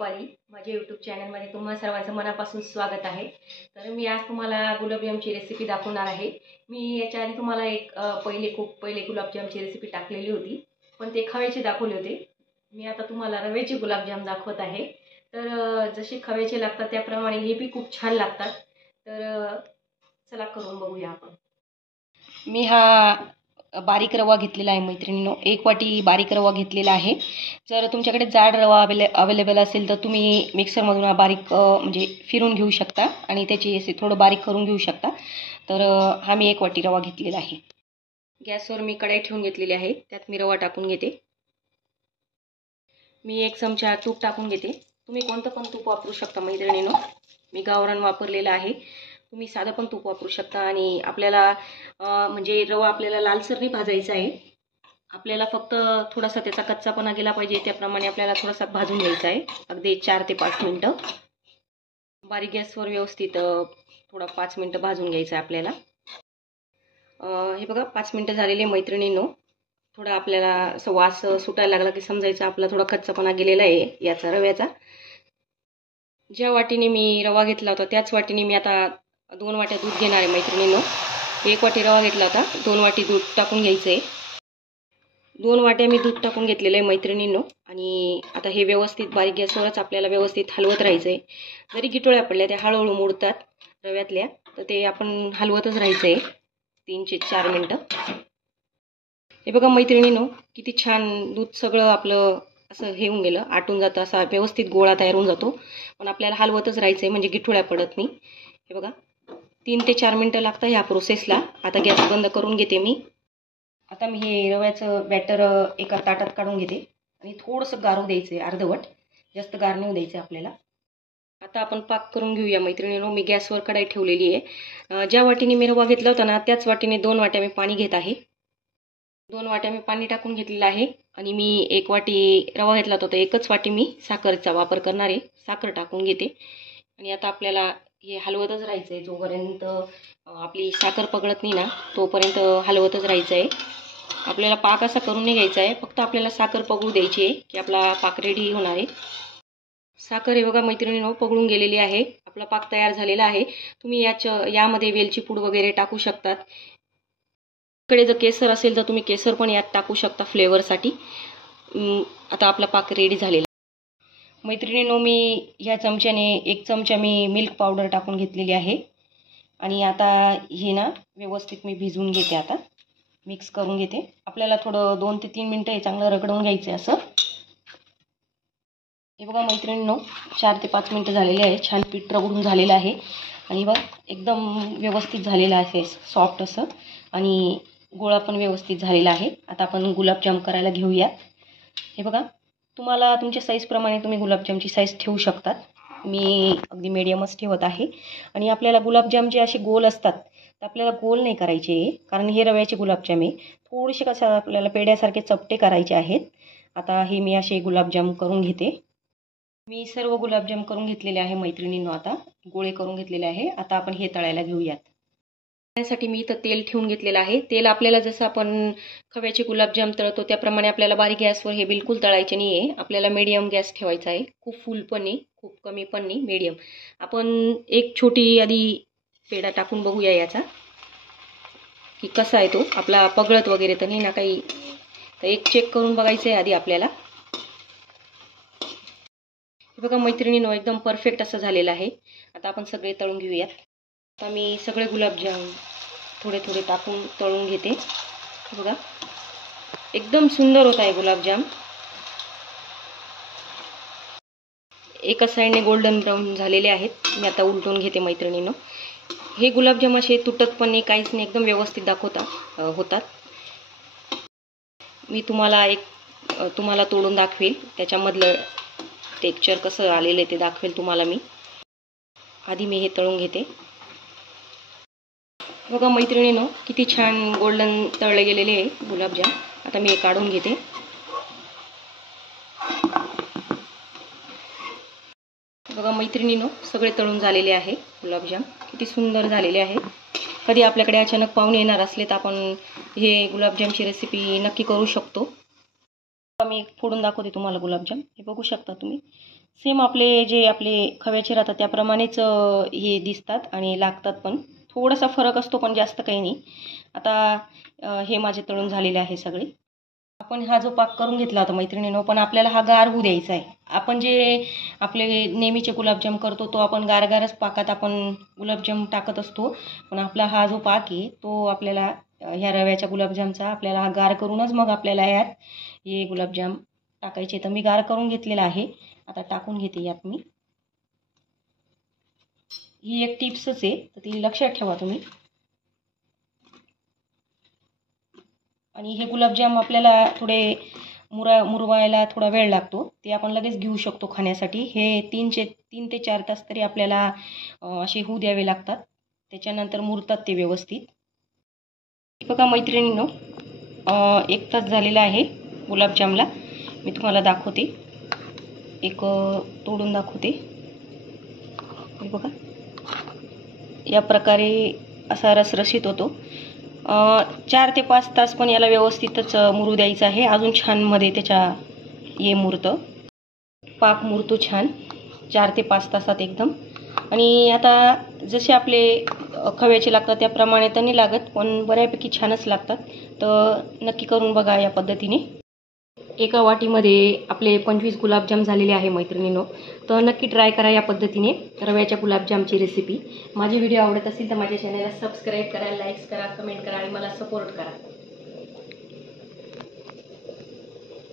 रुपाली, माझ्या यूट्यूब चॅनलमध्ये तुम्हा सर्वांचं मनापासून स्वागत आहे। तर मी आज तुम्हाला गुलाबजामची रेसिपी दाखवणार आहे। मी याच्या आधी तुम्हाला एक खूप पहिले गुलाबजामची रेसिपी टाकलेली होती, पण ते खव्याचे दाखवले होते। मी आता तुम्हाला रव्याचे गुलाबजाम दाखवत आहे। तर जसे खव्याचे लागतात त्याप्रमाणे हे भी खूप छान लागतात। तर चला करून बघूया आपण। मी हा बारीक रवा घेतलेला आहे मैत्रिणींनो, 1 वाटी बारीक रवा घेतलेला आहे। जर तुमच्याकडे जाड रवा अवेलेबल असेल तर तुम्ही मिक्सरमधून बारीक म्हणजे फिरून घेऊ शकता आणि त्याची असे थोडं बारीक करून घेऊ शकता। तर हा मी 1 वाटी रवा घेतलेला आहे। गॅसवर मी कढई ठेवून घेतलेली आहे, त्यात मी रवा टाकून घेते। मी 1 चमचा तूप टाकून घेते। तुम्ही कोणतं पण तूप वापरू शकता मैत्रिणींनो, मी गावरान वापरलेलं आहे। तुम्ही साधं पण तूप वापरू शकता। आणि आपल्याला म्हणजे रवा आपल्याला लालसर नाही भाजायचा आहे, आपल्याला फक्त थोडासा त्याचा कच्चापणा गेला पाहिजे त्याप्रमाणे आपल्याला थोडासा भाजून घ्यायचा आहे, अगदी 4 ते 5 मिनिटं बारीक गॅसवर व्यवस्थित थोडा 5 मिनिटं भाजून घ्यायचं आहे आपल्याला। हे बघा 5 मिनिटं झालेले मैत्रिणींनो, थोडा आपल्याला असं वास सुटायला लागला की समजायचं आपला थोडा कच्चापणा गेलेला आहे याचा रव्याचा। ज्या वाटीने मी रवा घेतला होता त्याच वाटीने मी आता 2 वाट्या दूध घेणार आहे मैत्रिणींनो। 1 वाटी रवा घेतला होता, 2 वाटी दूध टाकून घ्यायचं आहे। 2 वाट्या मी दूध टाकून घेतलेलं आहे मैत्रिणींनो। आणि आता हे व्यवस्थित बारीक गॅसवरच आपल्याला व्यवस्थित हलवत राहायचं आहे। जरी गिटोळ्या पडल्या त्या हळूहळू मोडतात रव्यातल्या, तर ते आपण हलवतच राहायचं आहे 3 ते 4 मिनिटं। हे बघा मैत्रिणींनो, किती छान दूध सगळं आपलं असं हे होऊन गेलं, आटून जातं, असा व्यवस्थित गोळा तयार होऊन जातो। पण आपल्याला हलवतच राहायचं आहे म्हणजे गिठोळ्या पडत नाही। हे बघा 3 ते 4 मिनिटं लागतं ह्या प्रोसेसला। आता गॅस बंद करून घेते मी। आता मी हे रव्याचं बॅटर एका ताटात काढून घेते आणि थोडंसं गारू द्यायचं आहे, अर्धवट, जास्त गार नाही द्यायचं आपल्याला। आता आपण पाक करून घेऊया मैत्रिणींनो। मी गॅसवर कढई ठेवलेली आहे। ज्या वाटीने मी रवा घेतला होता ना त्याच वाटीने 2 वाट्या मी पाणी घेत आहे। 2 वाट्या मी पाणी टाकून घेतलेलं आहे। आणि मी 1 वाटी रवा घेतला होता तर 1च वाटी मी साखरेचा वापर करणार आहे, साखर टाकून घेते। आणि आता आपल्याला हे हलवतच राहायचं आहे, जोपर्यंत आपली साखर पगळत नाही ना तोपर्यंत हलवतच राहायचं आहे। आपल्याला पाक असा करून नाही घ्यायचा आहे, फक्त आपल्याला साखर पगळू द्यायची आहे की आपला पाक रेडी होणार आहे। साखर हे बघा मैत्रिणींनो पगळून गेलेली आहे, आपला पाक तयार झालेला आहे। तुम्ही यामध्ये वेलची पूड वगैरे टाकू शकतात। कडे जर केसर असेल तर तुम्ही केसर पण यात टाकू शकता फ्लेवरसाठी। आता आपला पाक रेडी झालेला मैत्रिणींनो, मी ह्या चमच्याने 1 चमचा मी मिल्क पावडर टाकून घेतलेली आहे। आणि आता हे ना व्यवस्थित मी भिजवून घेते, आता मिक्स करून घेते। आपल्याला थोडं 2 ते 3 मिनिटं हे चांगलं रगडवून घ्यायचं आहे असं। हे बघा मैत्रिणींनो 4 ते 5 मिनिटं झालेले आहे, छान पीठ रगडून झालेलं आहे। आणि बघा एकदम व्यवस्थित झालेलं आहे, सॉफ्ट असं, आणि गोळा पण व्यवस्थित झालेला आहे। आता आपण गुलाबजाम करायला घेऊयात। हे बघा तुम्हाला तुमच्या साईजप्रमाणे तुम्ही गुलाबजामची साईज ठेवू शकतात, मी अगदी मीडियमच ठेवत आहे। आणि आपल्याला गुलाबजाम जे असे गोल असतात तर आपल्याला गोल नाही करायचे, कारण हे रव्याचे गुलाबजाम आहे, थोडेसे कसं आपल्याला पेढ्यासारखे चपटे करायचे आहेत। आता हे मी असे गुलाबजाम करून घेते। मी सर्व गुलाबजाम करून घेतलेले आहे मैत्रिणींनो, आता गोळे करून घेतलेले आहे। आता आपण हे तळायला घेऊयात। त्यासाठी मी इथं तेल ठेवून घेतलेलं आहे। तेल आपल्याला जसं आपण खव्याचे गुलाबजाम तळतो त्याप्रमाणे आपल्याला बारीक गॅसवर हे बिलकुल तळायचे नाही आहे, आपल्याला मीडियम गॅस ठेवायचा आहे। खूप फुल पण नाही, खूप कमी पण नाही, मीडियम। आपण एक छोटी आधी पेढा टाकून बघूया याचा की कसा आहे तो, आपला पगळत वगैरे तर नाही ना काही, तर एक चेक करून बघायचं आहे आधी आपल्याला। हे बघा मैत्रिणींनो एकदम परफेक्ट असं झालेलं आहे। आता आपण सगळे तळून घेऊयात। आता मी सगळे गुलाबजाम थोडे थोडे टाकून तळून घेते। हे बघा एकदम सुंदर होत आहे गुलाबजाम। एका साईडने गोल्डन ब्राऊन झालेले आहेत, मी आता उलटून घेते मैत्रिणींनो। हे गुलाबजाम असे तुटत पण नाही, काहीच नाही, एकदम व्यवस्थित होतात। मी तुम्हाला तोडून दाखवेल, त्याच्यामधलं टेक्स्चर कसं आलेलं आहे ते दाखवेल तुम्हाला मी। आधी मी हे तळून घेते। बघा मैत्रिणींनो किती छान गोल्डन तळले गेलेले आहे गुलाबजाम। आता मी हे काढून घेते। बघा मैत्रिणींनो सगळे तळून झालेले आहे गुलाबजाम, किती सुंदर झालेले आहे। कधी आपल्याकडे अचानक पाहुणे येणार असले तर आपण हे गुलाबजामची रेसिपी नक्की करू शकतो। मी फोडून दाखवते तुम्हाला गुलाबजाम, हे बघू शकता तुम्ही, सेम आपले खव्याचे राहतात त्याप्रमाणेच हे दिसतात आणि लागतात, पण थोडासा फरक असतो, पण जास्त काही नाही. आता हे माझे तळून झालेले आहे सगळे. आपण हा जो पाक करून घेतला होता मैत्रिणींनो, पण आपल्याला हा गार होऊ द्यायचा आहे. आपण जे आपले नेहमीचे गुलाबजाम करतो तो आपण गारगारच पाकात आपण गुलाबजाम टाकत असतो, पण आपला हा जो पाक आहे तो आपल्याला ह्या रव्याच्या गुलाबजामचा आपल्याला हा गार करूनच मग आपल्याला यात हे गुलाबजाम टाकायचे. तर मी गार करून घेतलेला आहे, आता टाकून घेते यात मी. ही एक टिप्सच आहे, तर ती लक्षात ठेवा तुम्ही. आणि हे गुलाबजाम आपल्याला थोडे मुरवायला थोडा वेळ लागतो, ते आपण लगेच घेऊ शकतो खाण्यासाठी. हे 3 ते 4 तास तरी आपल्याला असे होऊ द्यावे लागतात, त्याच्यानंतर मुरतात ते व्यवस्थित. बघा मैत्रिणींनो, 1 तास झालेला आहे गुलाबजामला. मी तुम्हाला दाखवते, एक तोडून दाखवते. हे बघा, या प्रकारे असा रसरशीत होतो. 4 ते 5 तास पण याला व्यवस्थितच मुरू द्यायचं आहे. अजून छान मध्ये त्याच्या मुरतं, पाक मुरतो छान 4 ते 5 तासात एकदम. आणि आता जसे आपले खव्याचे लागतात त्याप्रमाणे तर नाही लागत, पण बऱ्यापैकी छानच लागतात. तर नक्की करून बघा या पद्धतीने. एका वाटीमध्ये आपले 25 गुलाबजाम झालेले आहे मैत्रिणींनो. तर नक्की ट्राय करा या पद्धतीने रव्याच्या गुलाबजामची रेसिपी. माझे व्हिडिओ आवडत असेल तर माझ्या चॅनलला सबस्क्राईब करा, लाईक्स करा, कमेंट करा आणि मला सपोर्ट करा.